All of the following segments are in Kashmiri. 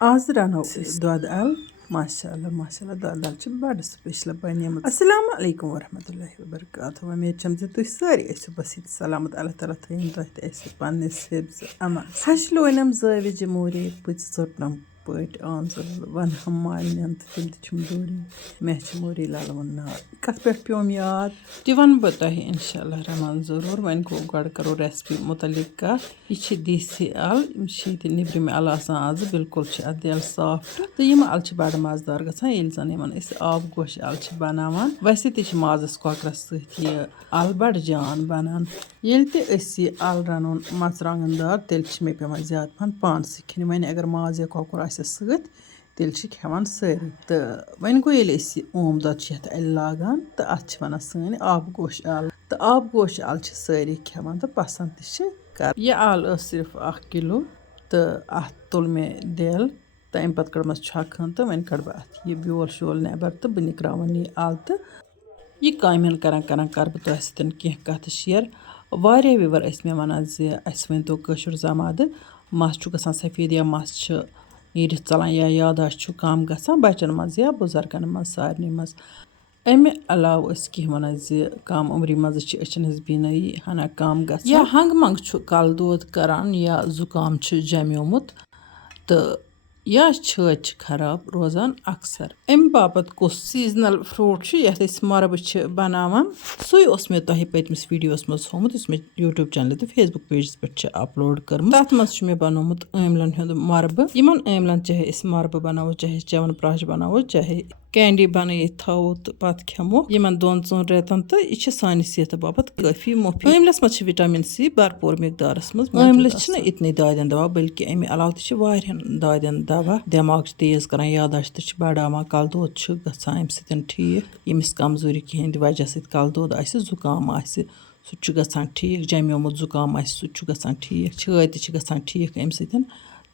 आज रनो दद अल माशाल्लाह माशाल्लाह दद अल बड़ स्पेशल बनियम अस्सलामु अलैकुम वरहमतुल्लाहि वबरकातुहू उम्मीद छम जे तुह सारी ऐसे बसित सलामत अल्लाह ताला थैन तुह ते ऐसे पन्ने हिफ्ज़ अमान हशलोनम ज़ावि जमूरी पुच सोटनम पट आंजुल वन हम मालिन तम दूरी मह जमूरी लालवन नार कत पे पेम याद वन बह तुह इंशाल्लाह रहमान ज़रूर वन गो गड करो रेसिपी मुतलिक कत यह देसी अल निब्रम अल आज बिल्कुल दिल सॉफ्ट तो यम अल बड़ मज़ेदार गसान ये जन इन आब गोश अल बनावान वैसे तह माजस कॉकरस सह अल बड़ जान बनान ये अल रनोन मर्चांगन दार तेल मे पे ज्यादा पहन पानस खिन वन अगर माज या कॉकर तेल खेवान सारी तो वन गो ये ओम दद अल लागान तो अत वन सन आब गोश अल तो आब गोश अल सारी खेवान तो पसंद कर यह अल सिर्फ 1 किलो तो अत तुल मे दिल तो अम पे कड़मस छकन तो वन कड़ बह यह ब्योल शोल नबर तो बह निकरावन यह अल तो यह कामन कर बह तुह सतन कह कत शेयर वारिया विवर मे वन अस वन तो कशुर जमाद मस गसान सफ़ेद या मस नीरित चलान या यादाश्त कम गसान बचन मज या बुजुर्गन मज सारे मज अमे अलाव कह वन कम उम्र मज अचन हज बीनई हना कम गसान या हंग मंग कल दौद करान या जुकाम जम्योमुत तो या छत खराब रोजान अक्सर अम बापत कुस सीजनल फ्रूट ये मरब बनावान सु मे तुह पतमिस वीडियोस मज होमुत मे यूट्यूब चैनल तो फेसबुक पेजस पे अपलोड कर्म तथ मज मे बनोमुत आमलन हुंद मरब यमन आमलन चाहे मरब बनावो चाहे चवन प्राश बनावो चाहे कैंडी बन थो तो पत खेमो यमन 2-4 रेतन तो यह सान सेहत बापत काफी मुफीद आमलस मज विटामिन सी भरपूर मिकदारस मज आमलस इतने दादन दवा बल्कि अमे अलाव दादन दवा दिमाग तेज कर यादाश्त बढ़ावान कल दौद गसान अम सत ठीक यमिस कमजोरी हंद वजह सत कल दौद जुकाम सह गसान ठीक जम्योमुत जुकाम सह गसान ठीक छात गसान ठीक अम सत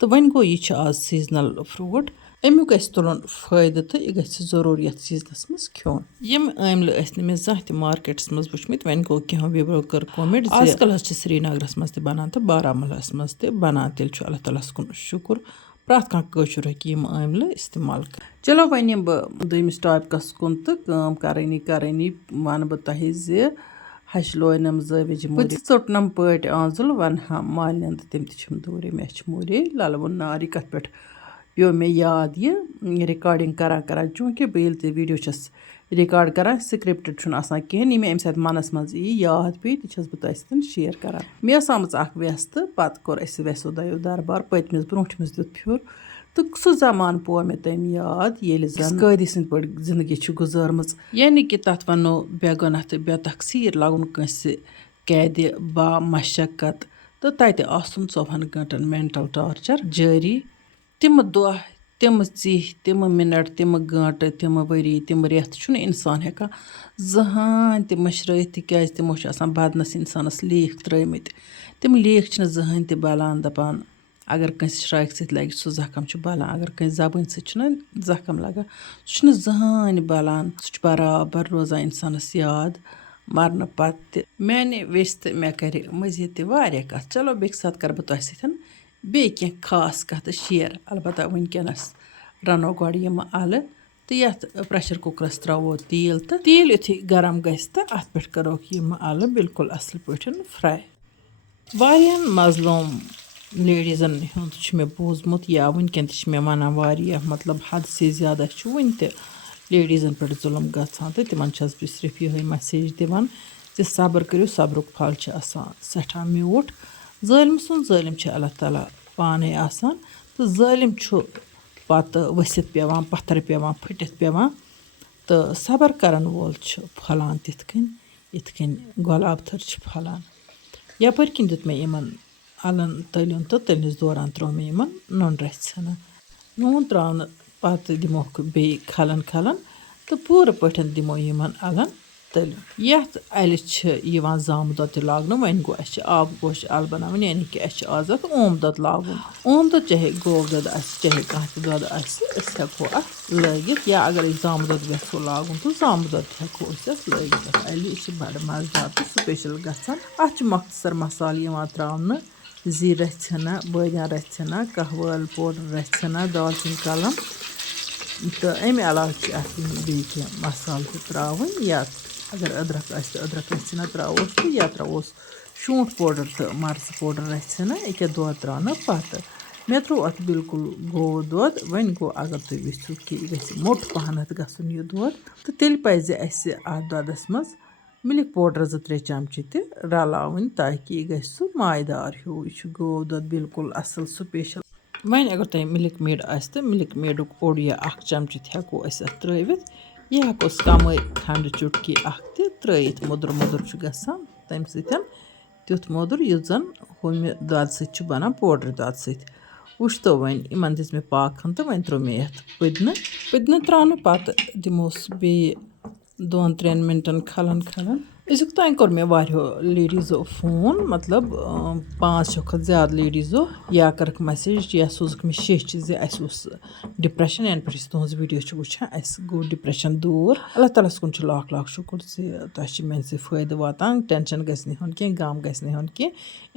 तो वन गो यह आज सीजनल फ्रूट अमुक तुलन फायदे तो यह गरूर ये सीजनस मज खोन यम आमल मे जहाँ मार्केटस मज वुचमित वन गो कहो विवो कर कमेंट आजकल श्रीनगरस मज बनान तो बारामूलास मज बनान तेल अल्लाह तालास कुन शुक्र प्रत कह कशुर हेम आमल इस्तेमाल कर चलो वन बह दोमिस टॉपिकस कुन तो करनी वन बह तुह हशलोनम ज़ावि जमूरी चोटनम पट आंजुल वन हम मालिन तो तम तम दूरी मह जमूरी लालवन नार कत पे पे मे याद यह रिकॉर्डिंग करा चूँकि बह वीडियो रिकॉर्ड करा स्क्रिप्टेड कहें मे अम सत मनस मज याद पे तो बह तुह शेयर करा मे आम वेस तो पत कोर वेसो दयो दरबार पतमिस ब्रोठमिस दुत फिर तो सह जमान पो मे तम याद ये कैदी सद पे जिंदगी गुजारम यानी कि तथ वनो बेगुनाह तो बे तकसीर लगन कंस कैद बा मशक्कत तो तत आसन 24 घंटन मेंटल टॉर्चर जारी तम दह तम तम मिनट तम घंटे तम वरी तम रेत इंसान हेका जहान त मशरत तिज तमो बदनस इंसानस लीक त्रमित तम लीक जहान त बलान दपान अगर कंस श्राक सत लगे सह जख्म बलान अगर कंस जबन सत जख्म लगा सह जहान बलान सह बराबर रोजान इंसानस याद मरन पत मैंने वेस तो मे कर मजीद तह कत चलो बेक सात कर बह तुह सत बे खास कत शेयर अलबत्ता वनकस रनो गड यम अल तो ये प्रेशर कुकरस त्रो तेल तो तेल युथी गरम गस तो अत पे करो यम अल बिल्कुल असल पे फ्राई वारियान मजलूम लेडीजन हुंद मे बोजमुत या वनकन मे वन मतलब हद से ज्यादा वन त लेडीजन पे जुलम गसान तो तिमन बह सिर्फ यह मैसेज दिवान जे सब्र करो सब्रुक फल सठा म्यूठ ज़ालिम सुन ज़ालिम अल्लाह ताला पाने आसान तो ज़ालिम पत वसित पेवान पत्थर पेवान फटित पेवान तो सब्र करन वोल फलान तिथ कन गुलाब थर फलान यपर किन दुत मे यमन अलन तलिन तो तलिस दौरान त्रो मे यमन नून रस नून त्रावन पत दिमो बे खलन तो पूरा पे दिमो यमन अलन तलिन यथ अल जाम दद लाग वन गो आब गोश अल बनावन यानी कि आज ओम दद लागन ओम दद चाहे गोव दद चाहे कह दद हेको लगित या अगर जाम दद वेसो लागन तो जाम दद हेको लगित अल बड़ मजेदार तो स्पेशल गसान अत मख्तसर मसाल त्रावन जीर रचना बदियान रचना कहवल पाउडर रचना दालचीनी कलम तो अमे अलावा मसाल त्रावन या अगर अदरक अदरक रचना त्रावोस तो या त्रावोस शूंठ पाउडर तो मर्च पाउडर रचना एक दोद त्राना पत मे त्रो अत बिल्कुल गो दोद वन गो अगर तुम यू कि मोट पहनत गसन यह दोद तो तेल पज अत दोदस मज मिल्क पाउडर 2-3 चमचे रलावन ताकि यह गो मायदार हो यह गो दोद बिल्कुल असल स्पेशल वन अगर तुम मिल्क मेड तो मिल्क मेडुक ओड या 1 चमचे हेको त्रवित यह हेको कम खंड चुटकी त्रवित मुदुर मुदुर गसान तम तुथ मुदुर युथ जन हुम दोद सत बनान पाउडर दोद सत वुश्तो वन इन दिस मे पाकन तो वन त्रो मे पुदन त्रान पत दिमोस बे 2-3 मिनटन खलन खलन अजुक तान कोर मे वारियो लेडीज़ो फोन मतलब 5 खत ज़्यादा लेडीज़ो या करक मैसेज या सोजक मे शेच जे अस डिप्रेशन यान पे तुज वीडियो वुचान अस गो डिप्रेशन दूर अल्लाह ताला कुन लाख लाख शुक्र से मे फ़ायदे वातान टेंशन गि हन कह गम गि हन कह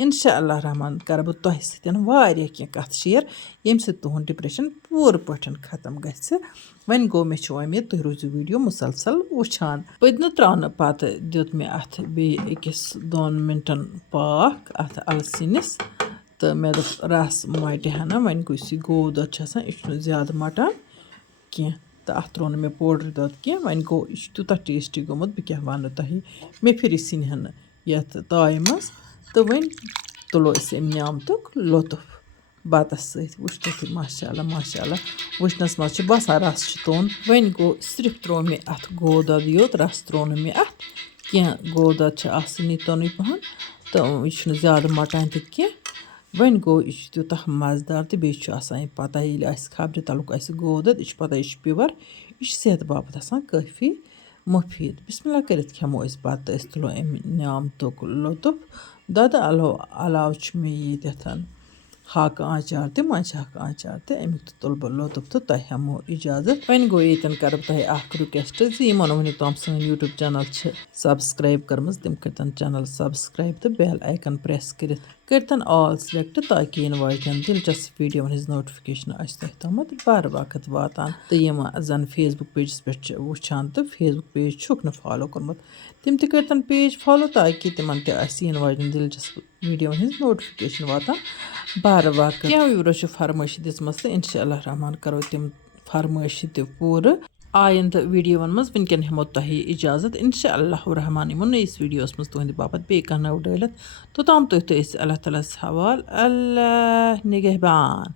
इंशाअल्लाह रहमान कर बह तह सत्य कह कत शेयर ये तुंद डिप्रेशन पूर पठन खत्म गि वन गो मे उम्मीद तुम रोजो वीडियो मुसलसल वुचान पुदन त्रान पत दित मे अत बे 1-2 मिनटन पाक अत अल सिनिस तो मे दोप रस मट हना वन गो गो दोद यह ज्यादा मटान कह तो अत त्रो मे पाउडर दोद कह वन गो यह तूत टेस्टी गोमुत बह क्या वन तह मे फिर सिन ये ताय मज तो वन तुलो अम न्यामतुक लुत्फ बतस सो माशाअल्लाह माशाअल्लाह वुचनस मज बसान रस तोन वन गो सिर्फ त्रो मे अत गो दोद योत रस त्रो मे अत कह गो दोद तोन पहन तो यह ज्यादा मटान तो कह वन गो यह तूत मज़ेदार तो बेह पता ये खबर तलुक गो दोद यह पता यह प्योर यह सेहत बापत काफ़ी मुफीद बिस्मिल्लाह कर खेमो पत तुलो अम न्यामतुक लुत्फ दोद अलाव मे ये हाक आचार तो मंच हाक आचार तो अमुक तुल बह लुत्फ तो तह हेमो इजाजत वन गो ये कर रिक्वेस्ट यमन वन तम सन यूट्यूब चैनल सब्सक्राइब कर्म तम कर चैनल सब्सक्राइब तो बेल आइकन प्रेस कर ऑल सिलेक्ट ताकि इन वाजन दिलचस्प वीडियो हज नोटिफिकेशन तह तम बार वक्त वातान तो यम जन फेसबुक पेजस पे वुचान तो फेसबुक पेज छुक न फॉलो कर्मुत तम कर पेज फॉलो ताकि तिमन इन वाजन दिलचस्प वीडियो हज नोटिफिकेशन वातान बार वक्त क्या व्यूरस फरमाइश दिसम तो इंशाअल्लाह रहमान करो तम फरमाइश तो पूर आयंद वीडियो मज वनकन हेमो तह इजाजत इंशाअल्लाह रहमान यमो नईस वीडियो मज तुंद बापत बे कह नव डालत तोताम तुह अल्लाह ताला हवाल अल्लाह निगहबान।